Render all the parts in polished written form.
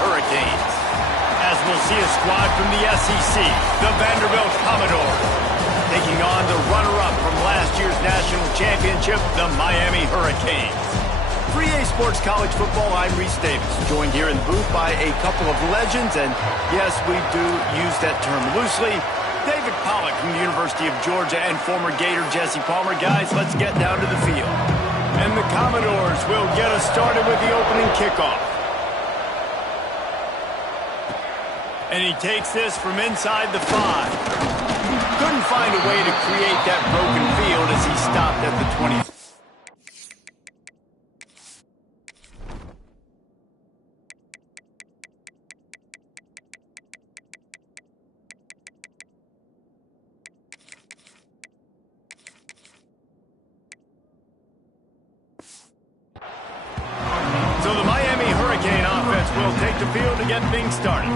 Hurricanes. As we'll see a squad from the SEC, the Vanderbilt Commodores, taking on the runner-up from last year's national championship, the Miami Hurricanes. For EA Sports College Football, I'm Reese Davis, joined here in the booth by a couple of legends, and yes, we do use that term loosely. David Pollack from the University of Georgia and former Gator Jesse Palmer. Guys, let's get down to the field. And the Commodores will get us started with the opening kickoff. And he takes this from inside the 5. Couldn't find a way to create that broken field as he stopped at the 20. So the Miami Hurricane offense will take the field to get things started.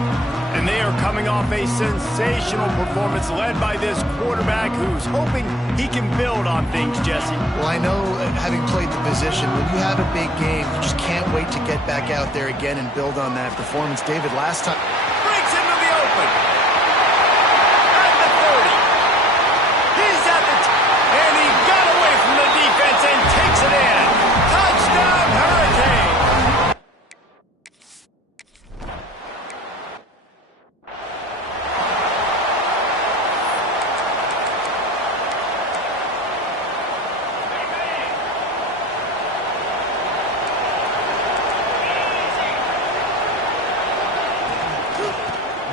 And they are coming off a sensational performance led by this quarterback who's hoping he can build on things, Jesse. Well, I know, having played the position, when you have a big game, you just can't wait to get back out there again and build on that performance. David, last time... Breaks into the open. At the 30. He's at the... And he got away from the defense and takes it in. Touchdown, Hurricane.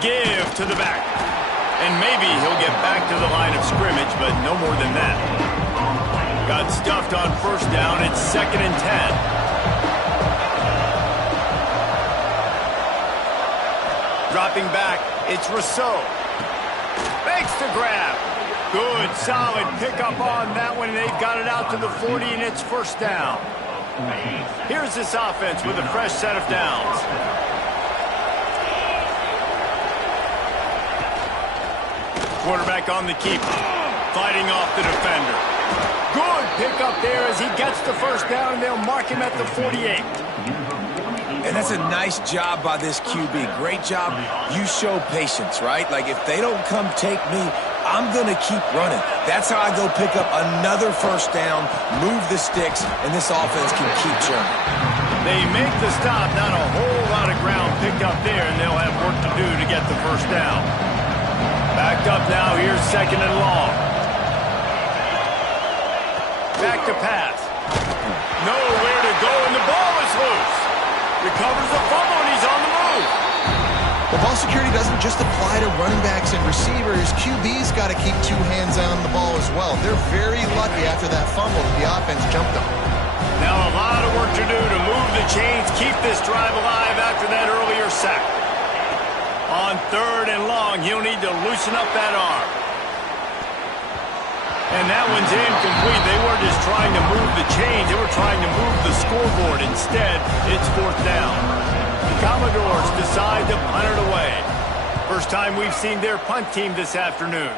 Give to the back. And maybe he'll get back to the line of scrimmage, but no more than that. Got stuffed on first down. It's 2nd and 10. Dropping back, it's Rousseau. Makes the grab. Good, solid pickup on that one, and they've got it out to the 40, and it's first down. Here's this offense with a fresh set of downs. Quarterback on the keeper, fighting off the defender. Good pickup there as he gets the first down, and they'll mark him at the 48. And that's a nice job by this QB. Great job. You show patience, right? Like, if they don't come take me, I'm going to keep running. That's how I go pick up another first down, move the sticks, and this offense can keep churning. They make the stop. Not a whole lot of ground picked up there, and they'll have work to do to get the first down. Backed up now, here's 2nd and long. Back to pass. Nowhere to go, and the ball is loose. Recovers the fumble, and he's on the move. The ball security doesn't just apply to running backs and receivers. QB's got to keep 2 hands on the ball as well. They're very lucky after that fumble the offense jumped on. Now a lot of work to do to move the chains, keep this drive alive after that earlier sack. On 3rd and long, he'll need to loosen up that arm. And that one's incomplete. They weren't just trying to move the chains. They were trying to move the scoreboard. Instead, it's 4th down. The Commodores decide to punt it away. First time we've seen their punt team this afternoon.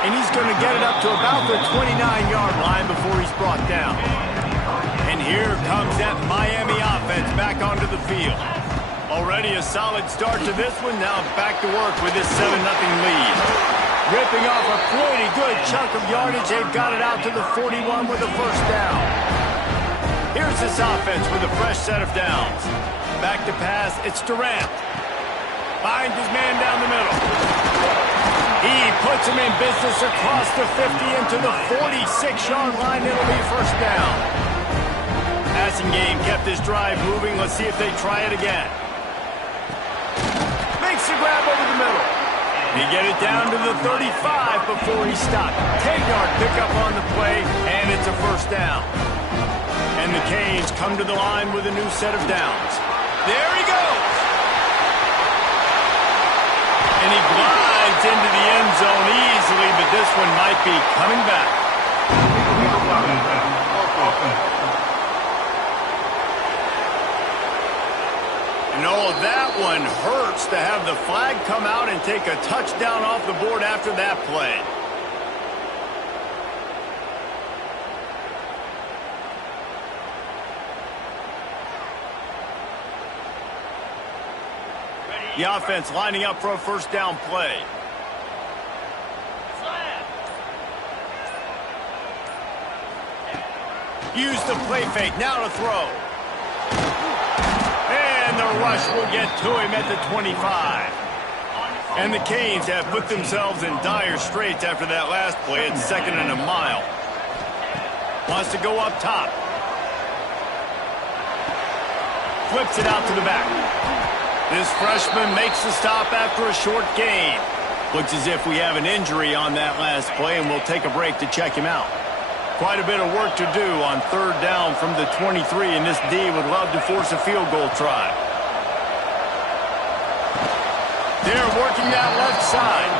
And he's going to get it up to about the 29-yard line before he's brought down. And here comes that Miami offense back onto the field. Already a solid start to this one. Now back to work with this 7-0 lead. Ripping off a pretty good chunk of yardage. They've got it out to the 41 with a first down. Here's this offense with a fresh set of downs. Back to pass. It's Durant. Finds his man down the middle. He puts him in business across the 50 into the 46-yard line. It'll be first down. Passing game kept this drive moving. Let's see if they try it again. Makes the grab over the middle. He get it down to the 35 before he stopped. 10-yard pickup on the play, and it's a first down. And the Canes come to the line with a new set of downs. There he goes. And he glides into the end zone easily, but this one might be coming back. No, that one hurts to have the flag come out and take a touchdown off the board after that play. The offense lining up for a first down play. Use the play fake, now to throw. And the rush will get to him at the 25. And the Canes have put themselves in dire straits after that last play at 2nd and a mile. Wants to go up top. Flips it out to the back. This freshman makes the stop after a short gain. Looks as if we have an injury on that last play, and we'll take a break to check him out. Quite a bit of work to do on 3rd down from the 23, and this D would love to force a field goal try. They're working that left side,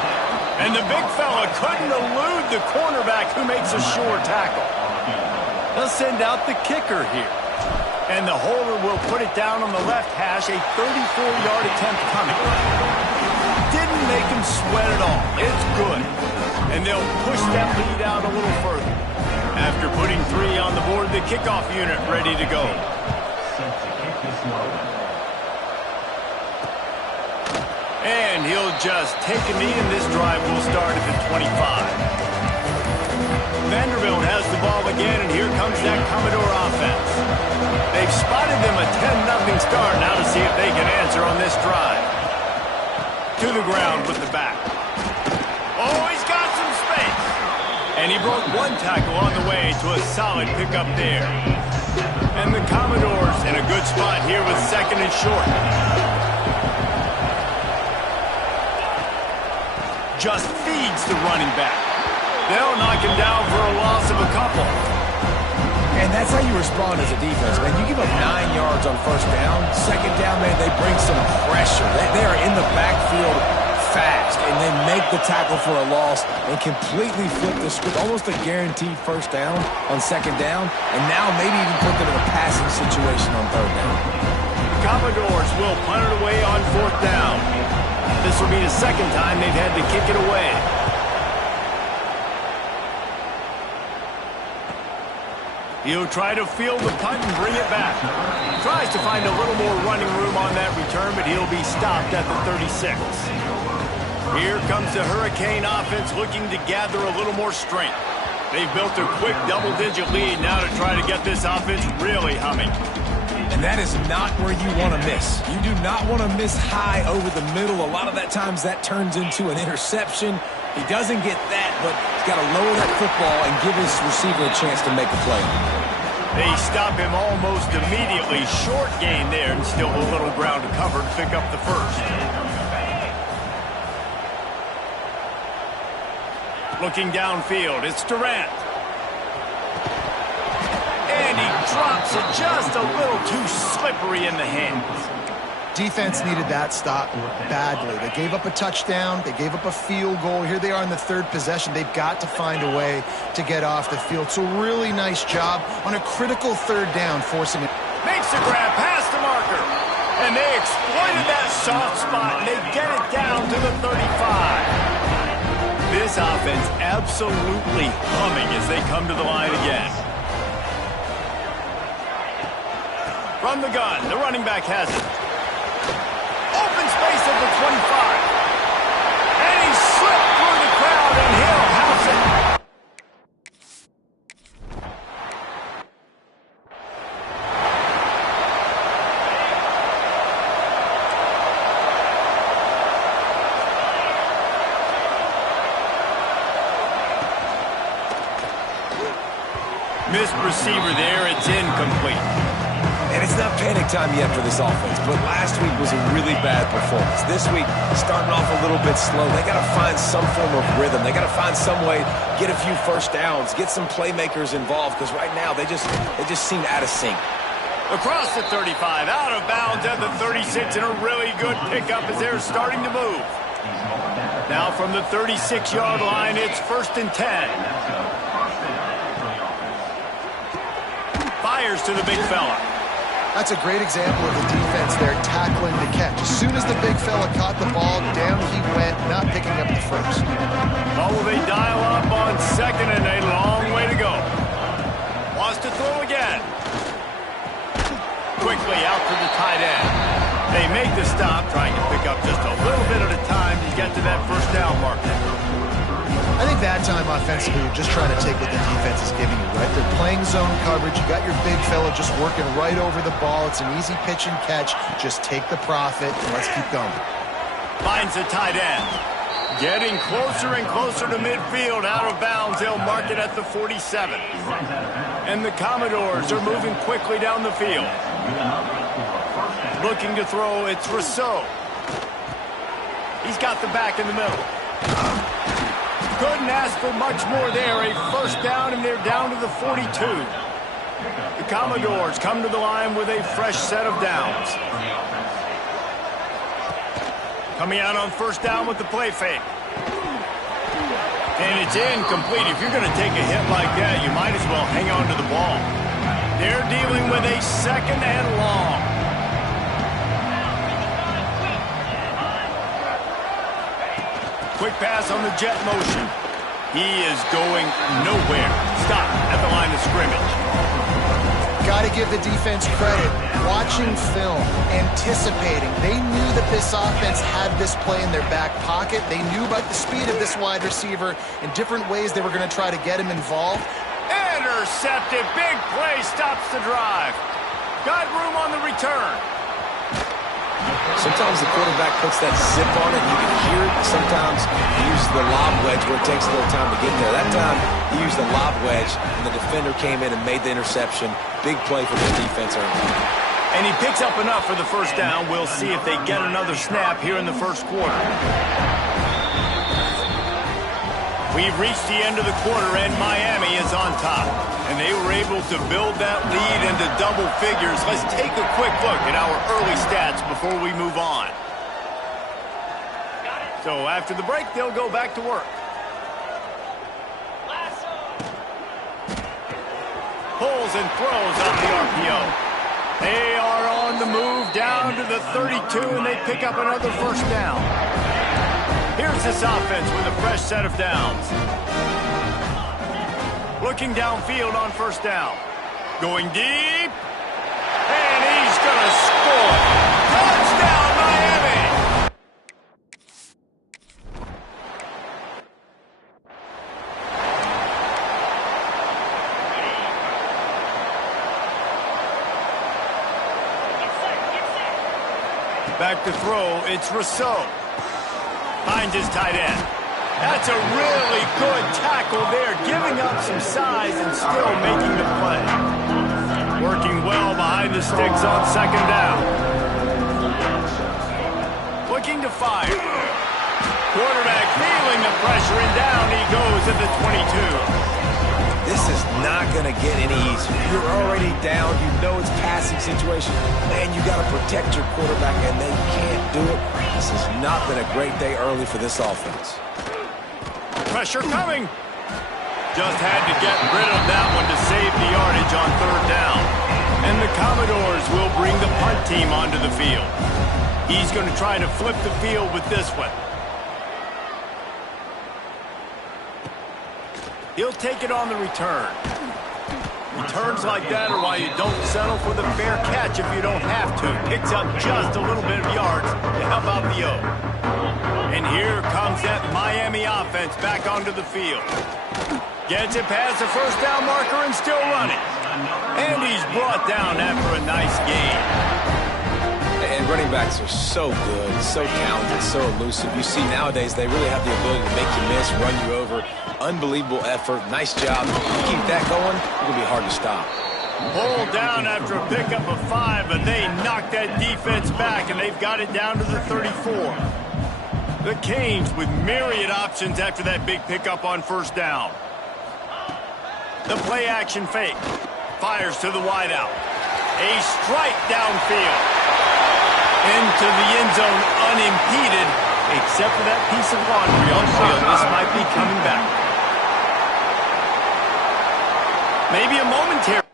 and the big fella couldn't elude the cornerback who makes a sure tackle. They'll send out the kicker here, and the holder will put it down on the left hash, a 34-yard attempt coming. Didn't make him sweat at all. It's good, and they'll push that lead out a little further. After putting 3 on the board, the kickoff unit ready to go. And he'll just take a knee, and this drive will start at the 25. Vanderbilt has the ball again, and here comes that Commodore offense. They've spotted them a 10-0 start. Now to see if they can answer on this drive. To the ground with the back. Oh, he's got some space. And he broke 1 tackle on the way to a solid pickup there. And the Commodores in a good spot here with 2nd and short. Just feeds the running back. They'll knock him down for a loss of a couple. And that's how you respond as a defense, man. You give up 9 yards on 1st down. 2nd down, man, they bring some pressure. They are in the backfield fast, and they make the tackle for a loss and completely flip the script. Almost a guaranteed 1st down on 2nd down, and now maybe even put them in a passing situation on 3rd down. Commodores will punt it away on 4th down. This will be the 2nd time they've had to kick it away. He'll try to field the punt and bring it back. Tries to find a little more running room on that return, but he'll be stopped at the 36. Here comes the Hurricane offense looking to gather a little more strength. They've built a quick double-digit lead now to try to get this offense really humming. And that is not where you want to miss. You do not want to miss high over the middle. A lot of that times that turns into an interception. He doesn't get that, but he's got to lower that football and give his receiver a chance to make a play. They stop him almost immediately. Short gain there, and still a little ground to cover to pick up the 1st. Looking downfield, it's Durant. And he drops it just a little too slippery in the hands. Defense needed that stop badly. They gave up a touchdown. They gave up a field goal. Here they are in the 3rd possession. They've got to find a way to get off the field. So really nice job on a critical 3rd down, forcing it. Makes the grab past the marker. And they exploited that soft spot, and they get it down to the 35. This offense absolutely humming as they come to the line again. From the gun, the running back has it. Open space at the 25. And he slipped through the crowd, and he'll house it. Missed receiver there, it's incomplete. And it's not panic time yet for this offense, but last week was a really bad performance. This week, starting off a little bit slow. They got to find some form of rhythm. They got to find some way, get a few 1st downs, get some playmakers involved, because right now they just seem out of sync. Across the 35, out of bounds at the 36, and a really good pickup as they're starting to move. Now from the 36-yard line, it's 1st and 10. Fires to the big fella. That's a great example of the defense there tackling the catch. As soon as the big fella caught the ball, down he went, not picking up the 1st. Oh, will they dial up on 2nd, and a long way to go. Wants to throw again. Quickly out to the tight end. They make the stop, trying to pick up just a little bit at a time to get to that first down marker. I think that time offensively, you're just trying to take what the defense is giving you, right? They're playing zone coverage. You got your big fella just working right over the ball. It's an easy pitch and catch. Just take the profit and let's keep going. Finds the tight end. Getting closer and closer to midfield. Out of bounds. They'll mark it at the 47. And the Commodores are moving quickly down the field. Looking to throw, it's Rousseau. He's got the back in the middle. Couldn't ask for much more there. A first down, and they're down to the 42. The Commodores come to the line with a fresh set of downs. Coming out on first down with the play fake. And it's incomplete. If you're going to take a hit like that, you might as well hang on to the ball. They're dealing with a second and long. Quick pass on the jet motion. He is going nowhere. Stop at the line of scrimmage. Got to give the defense credit. Watching film, anticipating. They knew that this offense had this play in their back pocket. They knew about the speed of this wide receiver in different ways they were going to try to get him involved. Intercepted. Big play stops the drive. Got room on the return. Sometimes the quarterback puts that zip on it. You can hear it. Sometimes he uses the lob wedge where it takes a little time to get there. That time he used the lob wedge, and the defender came in and made the interception. Big play for this defense early. And he picks up enough for the first down. We'll see if they get another snap here in the first quarter. We've reached the end of the quarter, and Miami is on top. And they were able to build that lead into double figures. Let's take a quick look at our early stats before we move on. So after the break, they'll go back to work. Pulls and throws off the RPO. They are on the move down to the 32, and they pick up another first down. Here's this offense with a fresh set of downs. Looking downfield on first down. Going deep. And he's going to score. Touchdown, Miami! Back to throw, it's Rousseau. Finds his tight end. That's a really good tackle there, giving up some size and still making the play. Working well behind the sticks on second down. Looking to fire. Quarterback feeling the pressure, and down he goes at the 22. This is not going to get any easier. You're already down. You know it's passing situation. Man, you got to protect your quarterback, and they can't do it. This has not been a great day early for this offense. Pressure coming. Just had to get rid of that one to save the yardage on third down. And the Commodores will bring the punt team onto the field. He's going to try to flip the field with this one. He'll take it on the return. Returns like that are why you don't settle for the fair catch if you don't have to. Picks up just a little bit of yards to help out the O. And here comes that Miami offense back onto the field. Gets it past the first down marker and still running. And he's brought down after a nice game. And running backs are so good, so talented, so elusive. You see nowadays they really have the ability to make you miss, run you over. Unbelievable effort. Nice job. You keep that going, it's going to be hard to stop. Pulled down after a pickup of 5, but they knocked that defense back, and they've got it down to the 34. The Canes with myriad options after that big pickup on first down. The play action fake. Fires to the wideout. A strike downfield. Into the end zone unimpeded, except for that piece of laundry on field. This might be coming back. Maybe a momentary.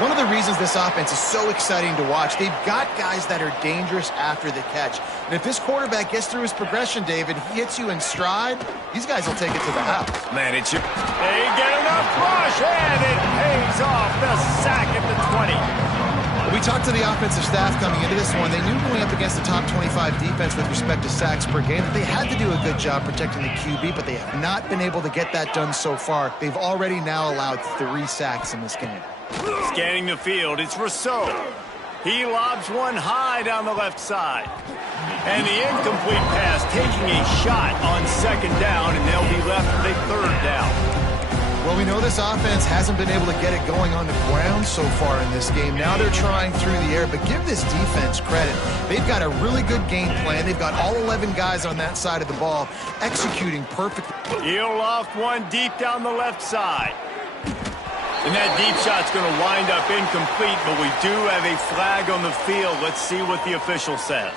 One of the reasons this offense is so exciting to watch, they've got guys that are dangerous after the catch. And if this quarterback gets through his progression, David, he hits you in stride, these guys will take it to the house. Man, it's your... They get enough rush, and it pays off. The sack talked to the offensive staff coming into this one. They knew going up against the top 25 defense with respect to sacks per game that they had to do a good job protecting the QB, but they have not been able to get that done so far. They've already now allowed 3 sacks in this game. Scanning the field, it's Rousseau. He lobs one high down the left side. And the incomplete pass taking a shot on 2nd down, and they'll be left with a 3rd down. Well, we know this offense hasn't been able to get it going on the ground so far in this game. Now they're trying through the air, but give this defense credit. They've got a really good game plan. They've got all 11 guys on that side of the ball executing perfectly. He'll loft one deep down the left side. And that deep shot's going to wind up incomplete, but we do have a flag on the field. Let's see what the official says.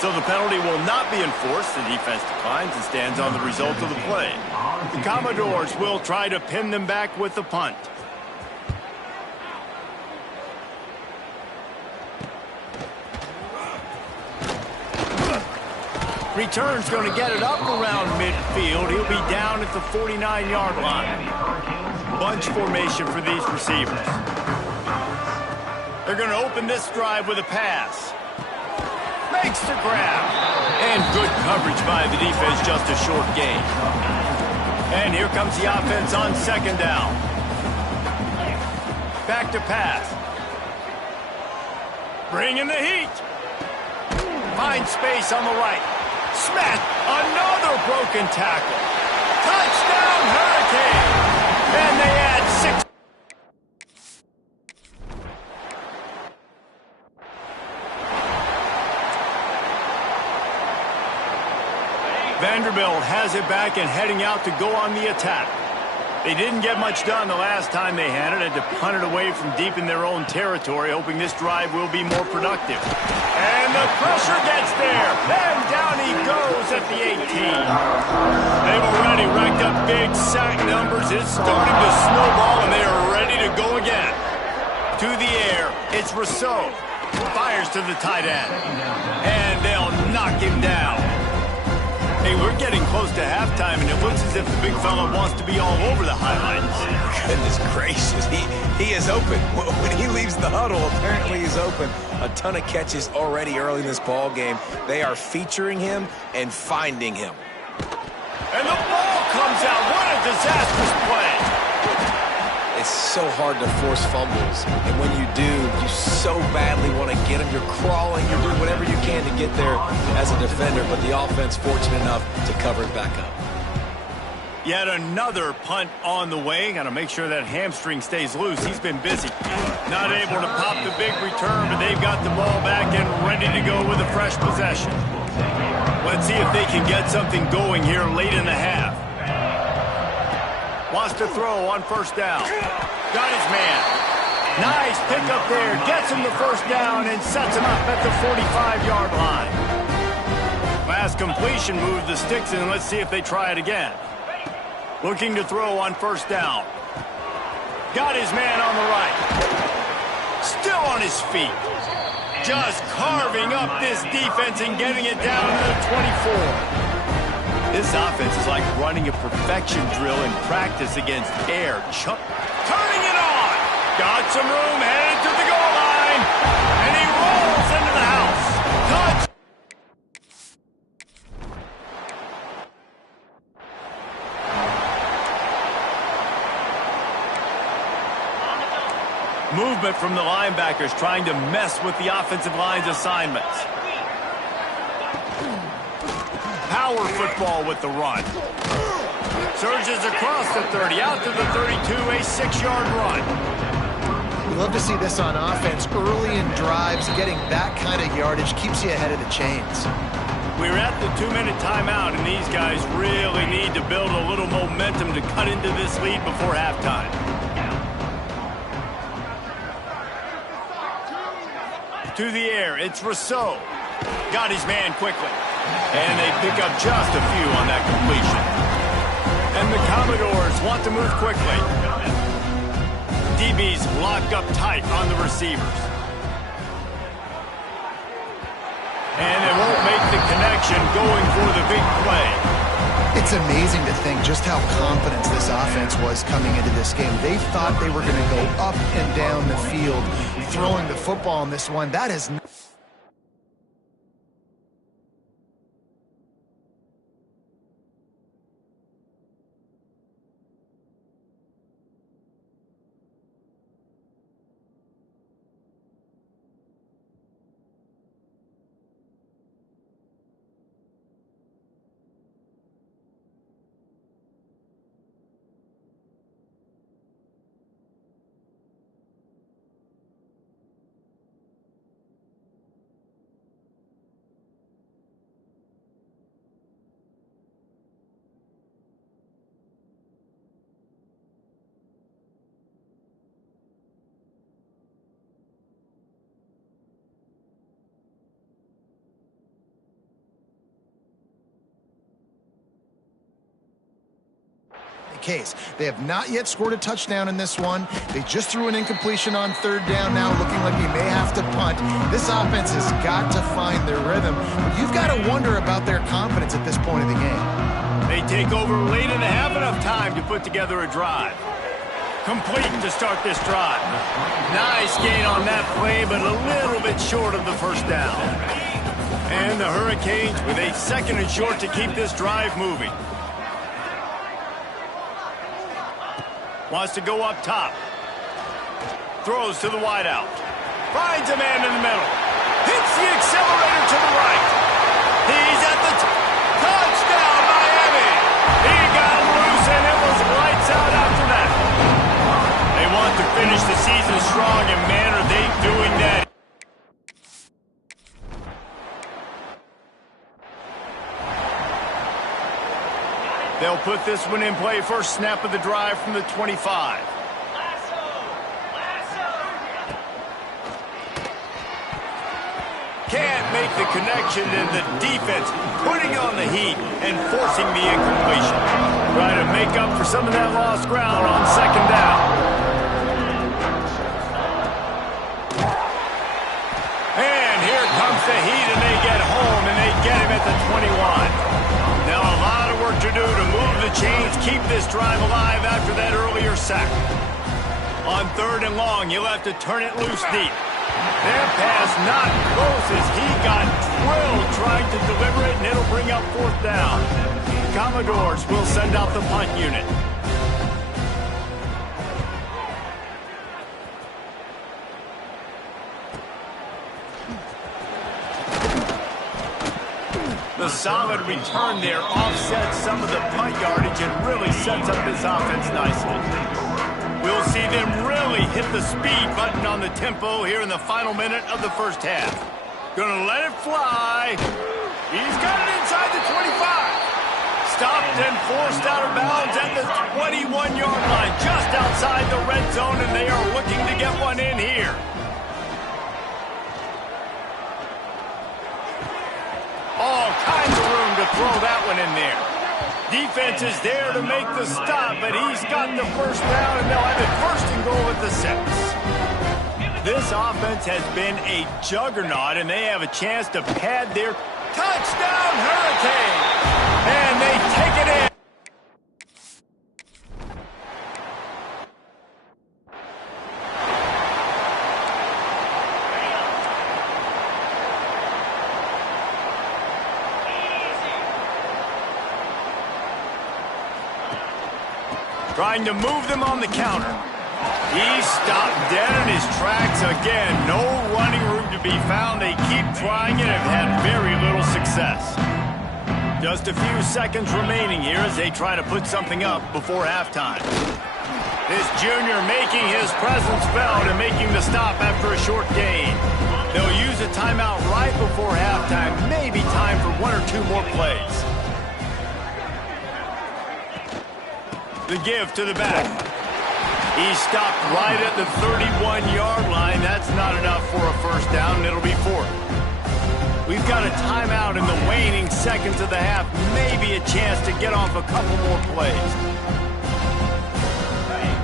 So the penalty will not be enforced. The defense declines and stands on the result of the play. The Commodores will try to pin them back with the punt. Return's going to get it up around midfield. He'll be down at the 49-yard line. Bunch formation for these receivers. They're going to open this drive with a pass. Makes the grab. And good coverage by the defense, just a short gain. And here comes the offense on 2nd down. Back to pass. Bringing the heat. Finds space on the right. Smith, another broken tackle. Touchdown, Hurricane. And they add 6. Vanderbilt has it back and heading out to go on the attack. They didn't get much done the last time they had it. Had to punt it away from deep in their own territory, hoping this drive will be more productive. And the pressure gets there. And down he goes at the 18. They've already racked up big sack numbers. It's starting to snowball, and they are ready to go again. To the air, it's Rousseau. Fires to the tight end. And they'll knock him down. Hey, we're getting close to halftime, and it looks as if the big fella wants to be all over the highlights. Goodness gracious, he is open. When he leaves the huddle, apparently he's open. A ton of catches already early in this ball game. They are featuring him and finding him. And the ball comes out. What a disastrous play. It's so hard to force fumbles, and when you do, you so badly want to get them. You're crawling, you're doing whatever you can to get there as a defender, but the offense fortunate enough to cover it back up. Yet another punt on the way. Got to make sure that hamstring stays loose. He's been busy. Not able to pop the big return, but they've got the ball back and ready to go with a fresh possession. Let's see if they can get something going here late in the half. Wants to throw on 1st down. Got his man. Nice pickup there. Gets him the 1st down and sets him up at the 45-yard line. Last completion moved the sticks in. Let's see if they try it again. Looking to throw on 1st down. Got his man on the right. Still on his feet. Just carving up this defense and getting it down to the 24. This offense is like running a perfection drill in practice against air. Turning it on. Got some room, headed to the goal line. And he rolls into the house. Touch. Movement from the linebackers trying to mess with the offensive line's assignments. Power football with the run. Surges across the 30, out to the 32, a 6-yard run. We love to see this on offense. Early in drives, getting that kind of yardage keeps you ahead of the chains. We're at the 2-minute timeout, and these guys really need to build a little momentum to cut into this lead before halftime. To the air, it's Rousseau. Got his man quickly. And they pick up just a few on that completion. And the Commodores want to move quickly. DB's locked up tight on the receivers. And they won't make the connection going for the big play. It's It's amazing to think just how confident this offense was coming into this game. They thought they were going to go up and down the field throwing the football in this one. That is case. They have not yet scored a touchdown in this one. They just threw an incompletion on third down now, looking like they may have to punt. This offense has got to find their rhythm. You've got to wonder about their confidence at this point of the game. They take over late and have enough time to put together a drive. Complete to start this drive. Nice gain on that play, but a little bit short of the first down. And the Hurricanes with a second and short to keep this drive moving. Wants to go up top. Throws to the wideout. Finds a man in the middle. Hits the accelerator to the right. He's at the touchdown, Miami. He got loose, and it was lights out after that. They want to finish the season strong, and man, are they doing that. They'll put this one in play. First snap of the drive from the 25. Can't make the connection, and the defense putting on the heat and forcing the incompletion. Trying to make up for some of that lost ground on second down. And here comes the heat, and they get home, and they get him at the 21. Now a lot of work to do to move the chains, keep this drive alive after that earlier sack. On third and long, he'll have to turn it loose deep. That pass not close as he got drilled trying to deliver it, and it'll bring up fourth down. Commodores will send out the punt unit. The solid return there offsets some of the punt yardage and really sets up this offense nicely. We'll see them really hit the speed button on the tempo here in the final minute of the first half. Gonna let it fly. He's got it inside the 25. Stopped and forced out of bounds at the 21-yard line, just outside the red zone, and they are looking to get one in here. All kinds of room to throw that one in there. Defense is there to make the stop, but he's got the first down, and they'll have it first and goal at the 6. This offense has been a juggernaut, and they have a chance to pad their touchdown Hurricane. And they take it in. Trying to move them on the counter. He stopped dead in his tracks again. No running room to be found. They keep trying and have had very little success. Just a few seconds remaining here as they try to put something up before halftime. This junior making his presence felt and making the stop after a short gain. They'll use a timeout right before halftime. Maybe time for one or two more plays. The give to the back. He stopped right at the 31-yard line. That's not enough for a first down, and it'll be fourth. We've got a timeout in the waning seconds of the half. Maybe a chance to get off a couple more plays.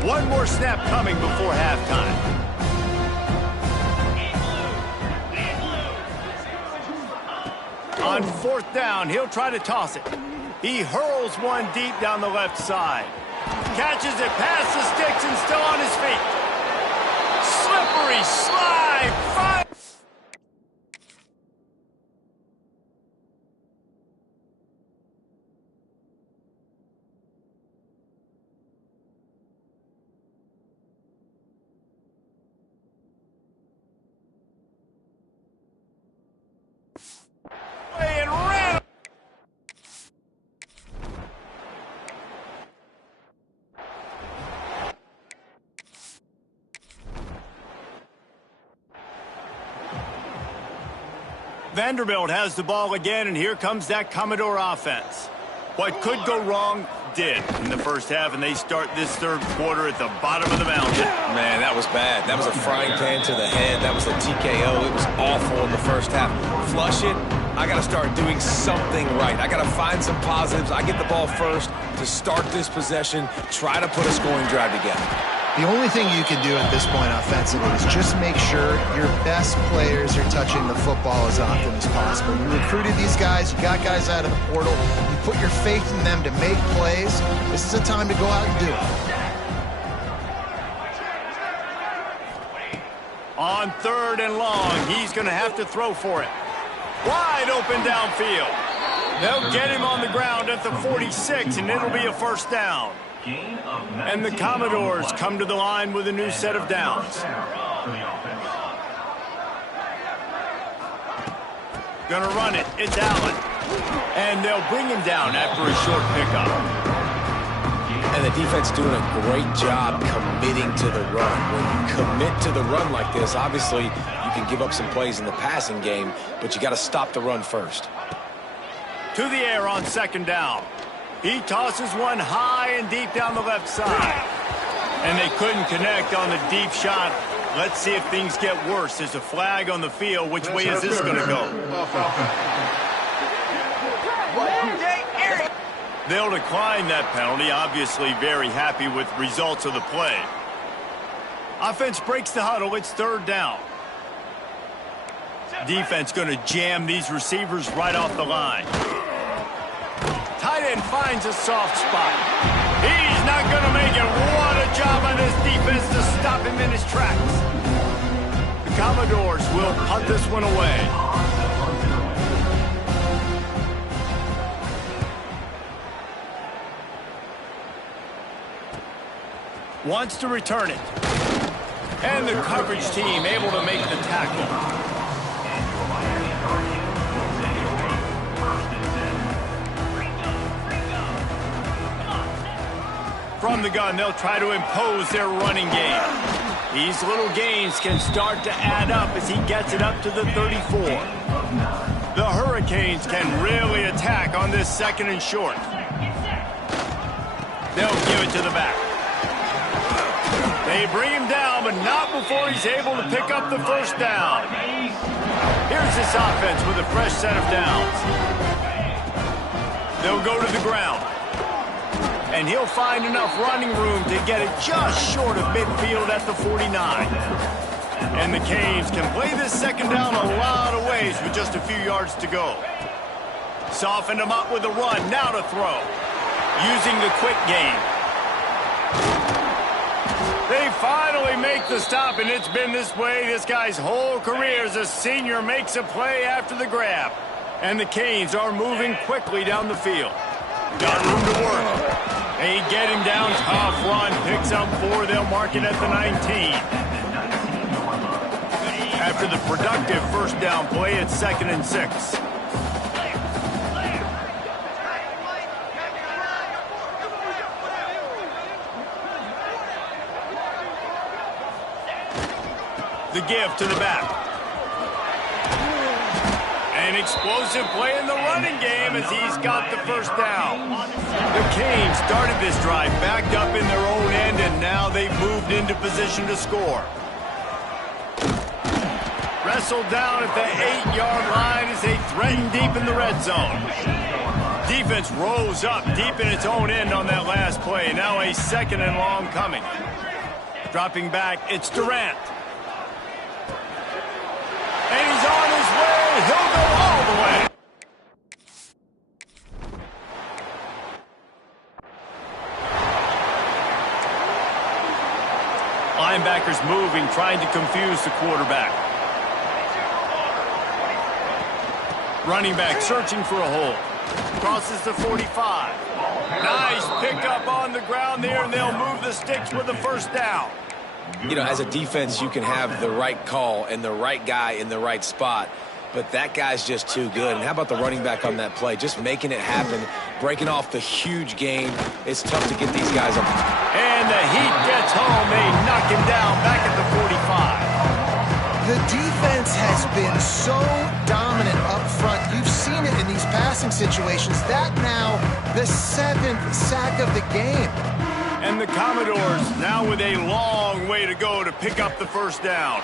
One more snap coming before halftime. On fourth down, he'll try to toss it. He hurls one deep down the left side. Catches it past the sticks and still on his feet. Slippery slide. Fire. And ran. Vanderbilt has the ball again, and here comes that Commodore offense. What could go wrong did in the first half, and they start this third quarter at the bottom of the mountain. Man, that was bad. That was a frying pan to the head. That was a TKO. It was awful in the first half. Flush it. I got to start doing something right. I got to find some positives. I get the ball first to start this possession, try to put a scoring drive together. The only thing you can do at this point offensively is just make sure your best players are touching the football as often as possible. You recruited these guys, you got guys out of the portal, you put your faith in them to make plays. This is a time to go out and do it. On 3rd and long, he's going to have to throw for it. Wide open downfield. They'll get him on the ground at the 46, and it'll be a first down. And the Commodores come to the line with a new set of downs. Gonna run it. It's Allen. And they'll bring him down after a short pickup. And the defense doing a great job committing to the run. When you commit to the run like this, obviously you can give up some plays in the passing game, but you got to stop the run first. To the air on 2nd down. He tosses one high and deep down the left side. And they couldn't connect on the deep shot. Let's see if things get worse. There's a flag on the field. Which way is this going to go? They'll decline that penalty. Obviously very happy with results of the play. Offense breaks the huddle. It's 3rd down. Defense going to jam these receivers right off the line. Tight end finds a soft spot. He's not going to make it. What a job by this defense to stop him in his tracks. The Commodores will punt this one away. Wants to return it. And the coverage team able to make the tackle. From the gun, they'll try to impose their running game. These little gains can start to add up as he gets it up to the 34. The Hurricanes can really attack on this 2nd and short. They'll give it to the back. They bring him down, but not before he's able to pick up the first down. Here's this offense with a fresh set of downs. They'll go to the ground. And he'll find enough running room to get it just short of midfield at the 49. And the Canes can play this 2nd down a lot of ways with just a few yards to go. Softened him up with a run, now to throw. Using the quick game. They finally make the stop, and it's been this way this guy's whole career as a senior makes a play after the grab. And the Canes are moving quickly down the field. Got room to work. They get him down, tough run, picks up 4, they'll mark it at the 19. After the productive first down play, it's 2nd and 6. The give to the back. An explosive play in the running game as he's got the first down. The Canes started this drive backed up in their own end, and now they've moved into position to score. Wrestled down at the 8-yard line as they threaten deep in the red zone. Defense rose up deep in its own end on that last play. Now a 2nd and long coming. Dropping back, it's Durant. And he's on his way. He'll go all the way. Linebackers moving, trying to confuse the quarterback. Running back searching for a hole. Crosses the 45. Nice pickup on the ground there, and they'll move the sticks with the first down. You know, as a defense, you can have the right call and the right guy in the right spot, but that guy's just too good. And how about the running back on that play? Just making it happen, breaking off the huge gain. It's tough to get these guys up. And the heat gets home. They knock him down back at the 45. The defense has been so dominant up front. You've seen it in these passing situations. That now the 7th sack of the game. And the Commodores now with a long way to go to pick up the first down.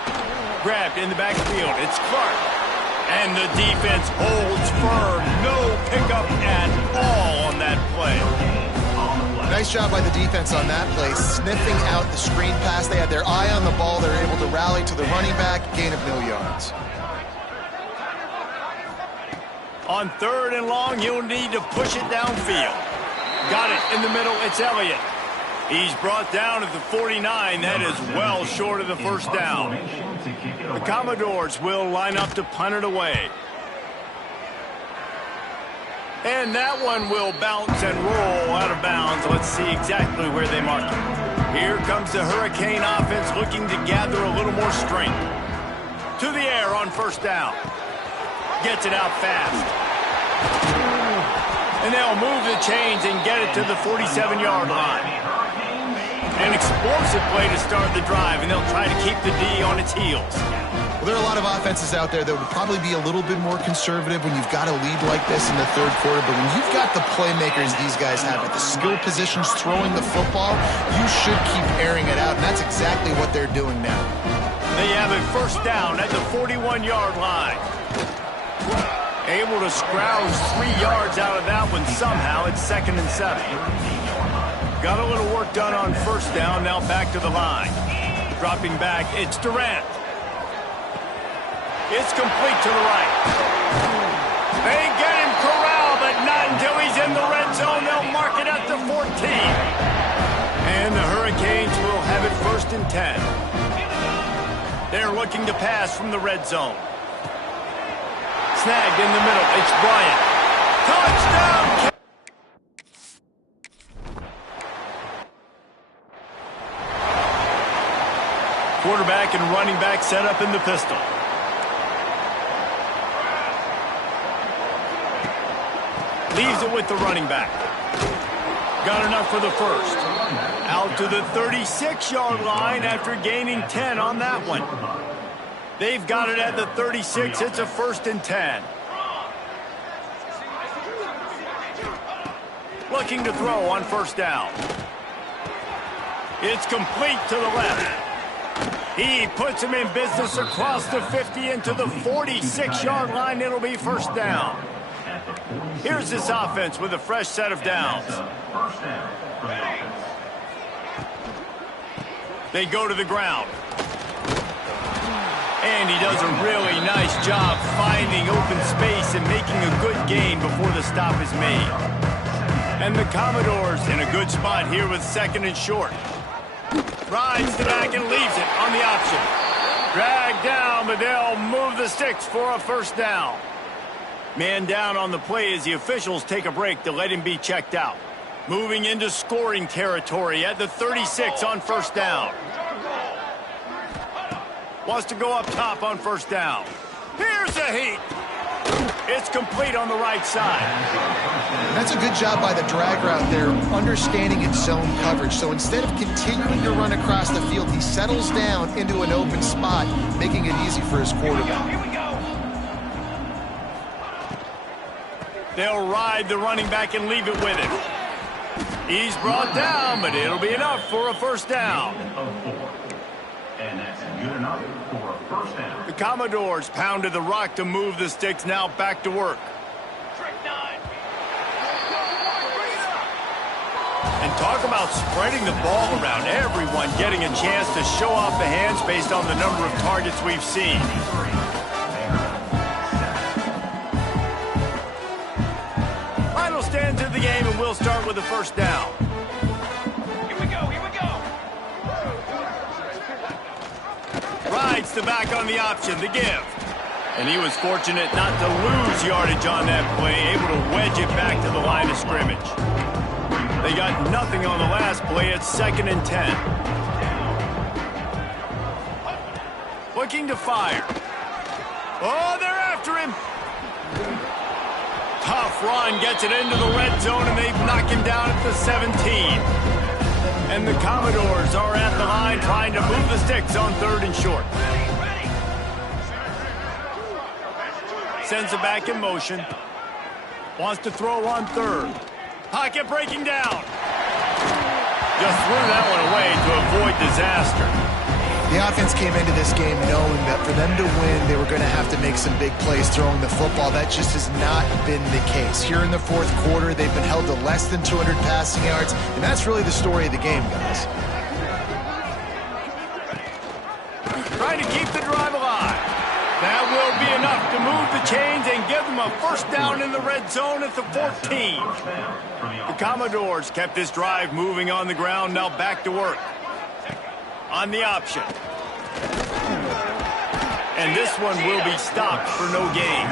Grabbed in the backfield. It's Clark. And the defense holds firm. No pickup at all on that play. Nice job by the defense on that play, sniffing out the screen pass. They had their eye on the ball. They're able to rally to the running back, gain of no yards. On 3rd and long, you'll need to push it downfield. Got it in the middle. It's Elliott. He's brought down at the 49. That is well short of the first down. The Commodores will line up to punt it away. And that one will bounce and roll out of bounds. Let's see exactly where they mark it. Here comes the Hurricane offense looking to gather a little more strength. To the air on first down. Gets it out fast. And they'll move the chains and get it to the 47-yard line. An explosive play to start the drive, and they'll try to keep the D on its heels. Well, there are a lot of offenses out there that would probably be a little bit more conservative when you've got a lead like this in the 3rd quarter, but when you've got the playmakers these guys have at the skill positions throwing the football, you should keep airing it out, and that's exactly what they're doing now. They have a first down at the 41-yard line. Able to scrounge 3 yards out of that one somehow. It's 2nd and 7. Got a little work done on first down, now back to the line. Dropping back, it's Durant. It's complete to the right. They get him corralled, but not until he's in the red zone. They'll mark it at the 14. And the Hurricanes will have it 1st and 10. They're looking to pass from the red zone. Snagged in the middle, it's Bryant. Touchdown! Quarterback and running back set up in the pistol. Leaves it with the running back. Got enough for the first. Out to the 36-yard line after gaining 10 on that one. They've got it at the 36. It's a 1st and 10. Looking to throw on first down. It's complete to the left. He puts him in business across the 50 into the 46-yard line. It'll be first down. Here's this offense with a fresh set of downs. They go to the ground. And he does a really nice job finding open space and making a good gain before the stop is made. And the Commodores in a good spot here with 2nd and short. Rides the back and leaves it on the option. Dragged down, but they'll move the sticks for a first down. Man down on the play as the officials take a break to let him be checked out. Moving into scoring territory at the 36 on first down. Wants to go up top on first down. Here's the heat. It's complete on the right side. That's a good job by the drag route there, understanding its zone coverage. So instead of continuing to run across the field, he settles down into an open spot, making it easy for his quarterback. Here we go. They'll ride the running back and leave it with him. He's brought down, but it'll be enough for a first down. And that's good enough for a first down. The Commodores pounded the rock to move the sticks, now back to work. And talk about spreading the ball around, everyone getting a chance to show off the hands based on the number of targets we've seen. Final stands of the game, and we'll start with the first down. Here we go, here we go. Gets the back on the option, the give. And he was fortunate not to lose yardage on that play, able to wedge it back to the line of scrimmage. They got nothing on the last play. It's 2nd and 10. Looking to fire. Oh, they're after him. Tough run, gets it into the red zone, and they knock him down at the 17. And the Commodores are at the line trying to move the sticks on 3rd and short. Sends it back in motion. Wants to throw on 3rd. Pocket breaking down. Just threw that one away to avoid disaster. The offense came into this game knowing that for them to win, they were going to have to make some big plays throwing the football. That just has not been the case. Here in the 4th quarter, they've been held to less than 200 passing yards, and that's really the story of the game, guys. Trying to keep the drive alive. That will be enough to move the chains and give them a 1st down in the red zone at the 14. The Commodores kept this drive moving on the ground, now back to work. On the option. And this one will be stopped for no gain.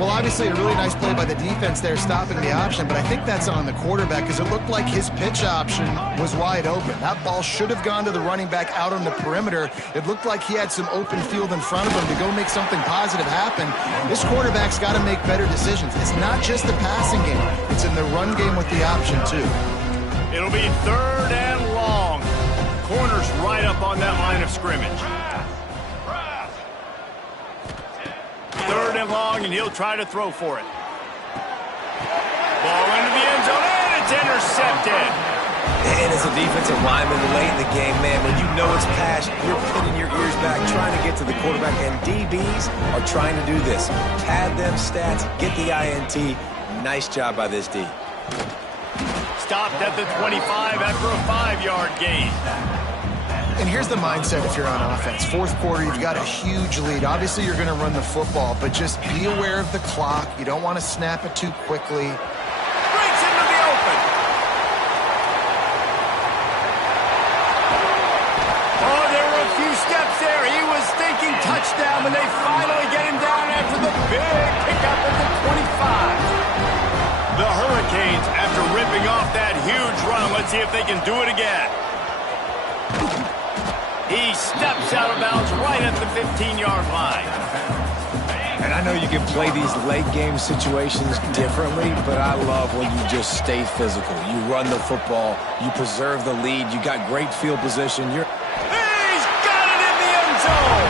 Well, obviously a really nice play by the defense there stopping the option, but I think that's on the quarterback because it looked like his pitch option was wide open. That ball should have gone to the running back out on the perimeter. It looked like he had some open field in front of him to go make something positive happen. This quarterback's got to make better decisions. It's not just the passing game. It's in the run game with the option, too. It'll be 3rd and long. Corner's right up on that line of scrimmage. 3rd and long, and he'll try to throw for it. Ball into the end zone, and it's intercepted. And as a defensive lineman late in the game, man, when you know it's pass, you're pinning your ears back, trying to get to the quarterback, and DBs are trying to do this. Pad them stats, get the INT. Nice job by this D. Stopped at the 25 after a 5-yard gain. And here's the mindset if you're on offense. 4th quarter, you've got a huge lead. Obviously, you're going to run the football, but just be aware of the clock. You don't want to snap it too quickly. Breaks into the open. Oh, there were a few steps there. He was thinking touchdown, but they finally get him down after the big pickup at the 25. The Hurricanes, after ripping off that huge run, let's see if they can do it again. He steps out of bounds right at the 15-yard line. And I know you can play these late game situations differently, but I love when you just stay physical. You run the football, you preserve the lead, you got great field position. He's got it in the end zone!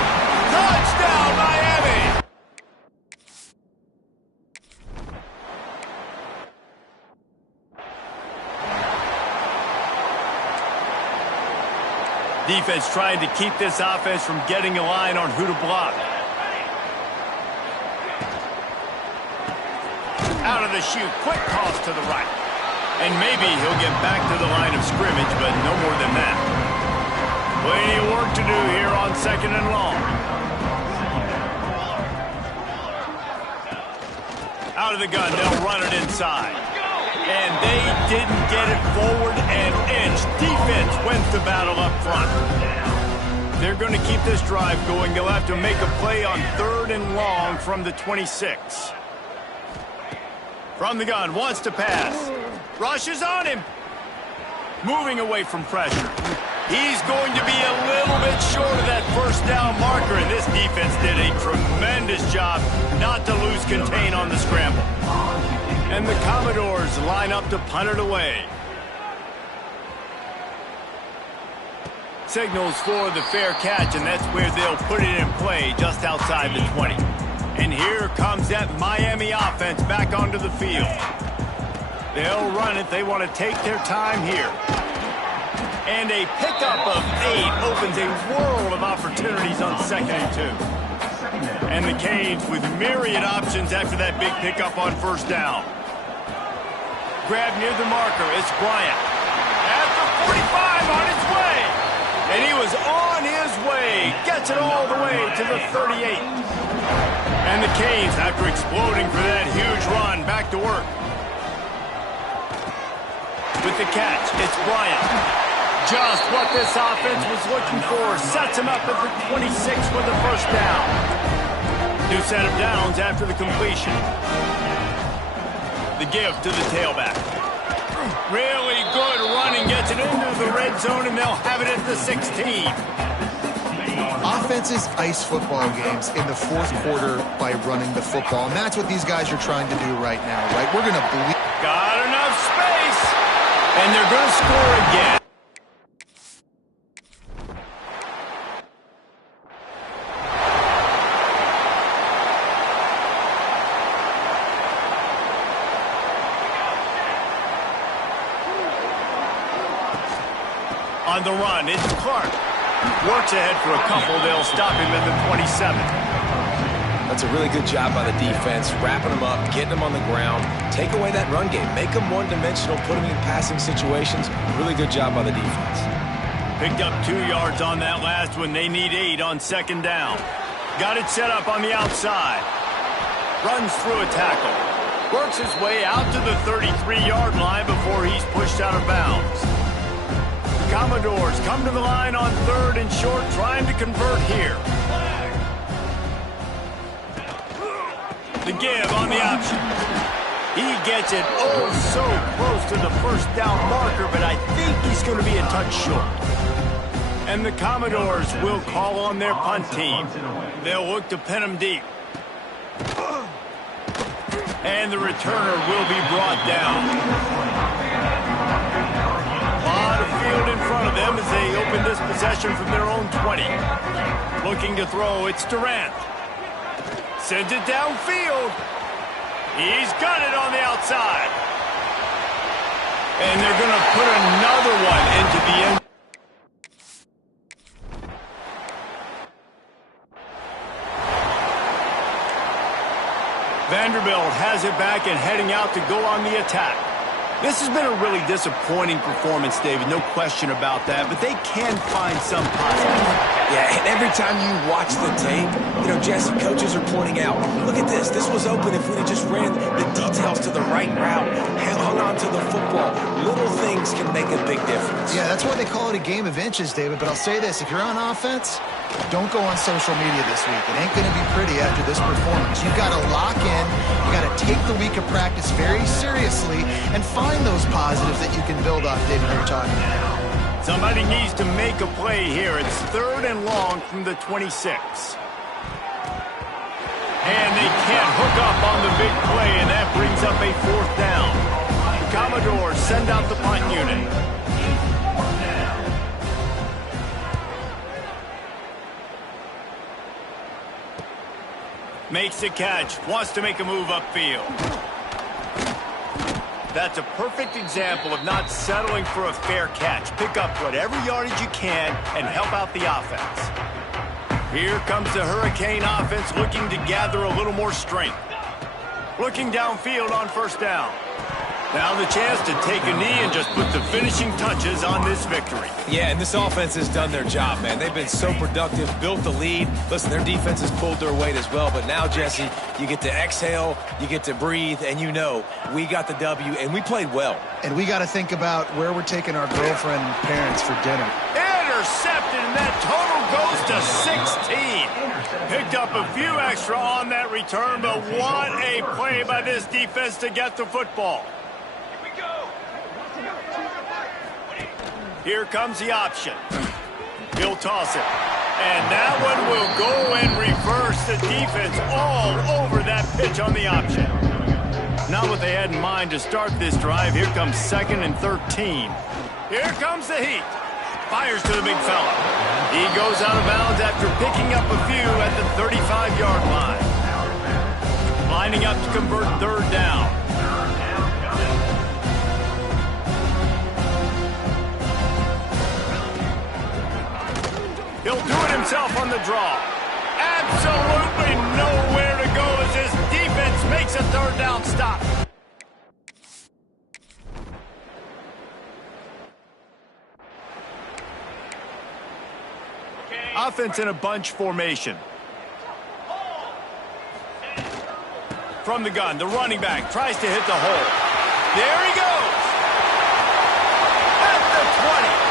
Touchdown, Miami! Defense trying to keep this offense from getting a line on who to block. Out of the chute, quick toss to the right. And maybe he'll get back to the line of scrimmage, but no more than that. Plenty of work to do here on 2nd and long. Out of the gun, they'll run it inside. And they didn't get it forward an inch. Defense wins the battle up front. They're going to keep this drive going. They'll have to make a play on 3rd and long from the 26. From the gun, wants to pass. Rushes on him. Moving away from pressure. He's going to be a little bit short of that 1st down marker, and this defense did a tremendous job not to lose contain on the scramble. And the Commodores line up to punt it away. Signals for the fair catch, and that's where they'll put it in play just outside the 20. And here comes that Miami offense back onto the field. They'll run it. They want to take their time here. And a pickup of 8 opens a world of opportunities on 2nd and 2. And the Canes with myriad options after that big pickup on 1st down. Grab near the marker. It's Bryant. At the 45 on its way. And he was on his way. Gets it all the way to the 38. And the Canes, after exploding for that huge run, back to work. With the catch, it's Bryant. Just what this offense was looking for. Sets him up at the 26 for the first down. New set of downs after the completion. The give to the tailback. Really good running. Gets it into the red zone, and they'll have it at the 16. Offenses ice football games in the fourth quarter by running the football, and that's what these guys are trying to do right now, right? We're going to bleed. Got enough space, and they're going to score again. On the run, it's Clark. Works ahead for a couple. They'll stop him at the 27. That's a really good job by the defense, wrapping them up, getting them on the ground. Take away that run game. Make them one-dimensional, put them in passing situations. Really good job by the defense. Picked up 2 yards on that last one. They need 8 on second down. Got it set up on the outside. Runs through a tackle. Works his way out to the 33-yard line before he's pushed out of bounds. Commodores come to the line on 3rd and short, trying to convert here. The give on the option. He gets it oh so close to the first down marker, but I think he's going to be a touch short. And the Commodores will call on their punt team. They'll look to pin him deep. And the returner will be brought down. Field in front of them as they open this possession from their own 20. Looking to throw, it's Durant. Sends it downfield. He's got it on the outside. And they're going to put another one into the end. Vanderbilt has it back and heading out to go on the attack. This has been a really disappointing performance, David, no question about that, but they can find some positive. Yeah, and every time you watch the tape, Jesse, coaches are pointing out, look at this. This was open if we had just ran the details to the right route, hung on to the football. Little things can make a big difference. Yeah, that's why they call it a game of inches, David, but I'll say this. If you're on offense, don't go on social media this week. It ain't going to be pretty after this performance. You've got to lock in. You've got to take the week of practice very seriously and find those positives that you can build off, David, you're talking about. Somebody needs to make a play here. It's 3rd and long from the 26. And they can't hook up on the big play, and that brings up a 4th down. The Commodores send out the punt unit. Makes the catch, wants to make a move upfield. That's a perfect example of not settling for a fair catch. Pick up whatever yardage you can and help out the offense. Here comes the Hurricane offense looking to gather a little more strength. Looking downfield on 1st down. Now the chance to take a knee and just put the finishing touches on this victory. Yeah, and this offense has done their job, man. They've been so productive, built the lead. Listen, their defense has pulled their weight as well. But now, Jesse, you get to exhale, you get to breathe, and we got the W, and we played well. And we got to think about where we're taking our girlfriend and parents for dinner. Intercepted, and that total goes to 16. Picked up a few extra on that return, but what a play by this defense to get the football. Here comes the option. He'll toss it. And that one will go and reverse the defense all over that pitch on the option. Not what they had in mind to start this drive. Here comes 2nd and 13. Here comes the heat. Fires to the big fella. He goes out of bounds after picking up a few at the 35-yard line. Lining up to convert 3rd down. He'll do it himself on the draw. Absolutely nowhere to go as his defense makes a 3rd down stop. Offense in a bunch formation. From the gun, the running back tries to hit the hole. There he goes. At the 20.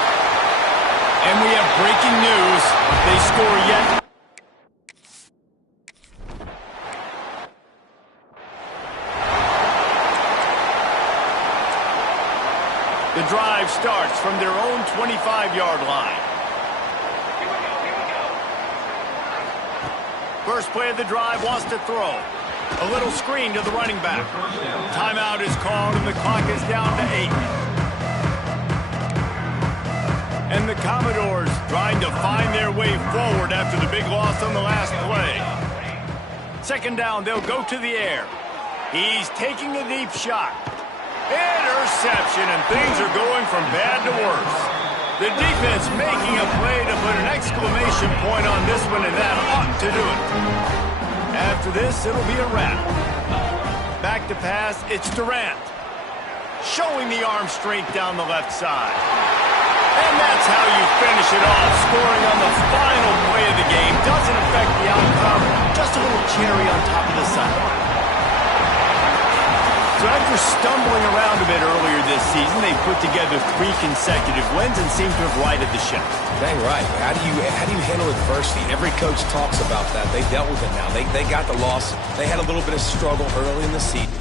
breaking news. They score yet. The drive starts from their own 25-yard line. First play of the drive wants to throw. A little screen to the running back. Timeout is called and the clock is down to 8. And the Commodores trying to find their way forward after the big loss on the last play. Second down, they'll go to the air. He's taking a deep shot. Interception, and things are going from bad to worse. The defense making a play to put an exclamation point on this one, and that ought to do it. After this, it'll be a wrap. Back to pass, it's Durant. Showing the arm strength down the left side. And that's how you finish it off, scoring on the final play of the game. Doesn't affect the outcome, just a little cherry on top of the sundae. So after stumbling around a bit earlier this season, they put together 3 consecutive wins and seem to have righted the ship. Dang right. How do you handle adversity? Every coach talks about that. They dealt with it now. They got the loss. They had a little bit of struggle early in the season.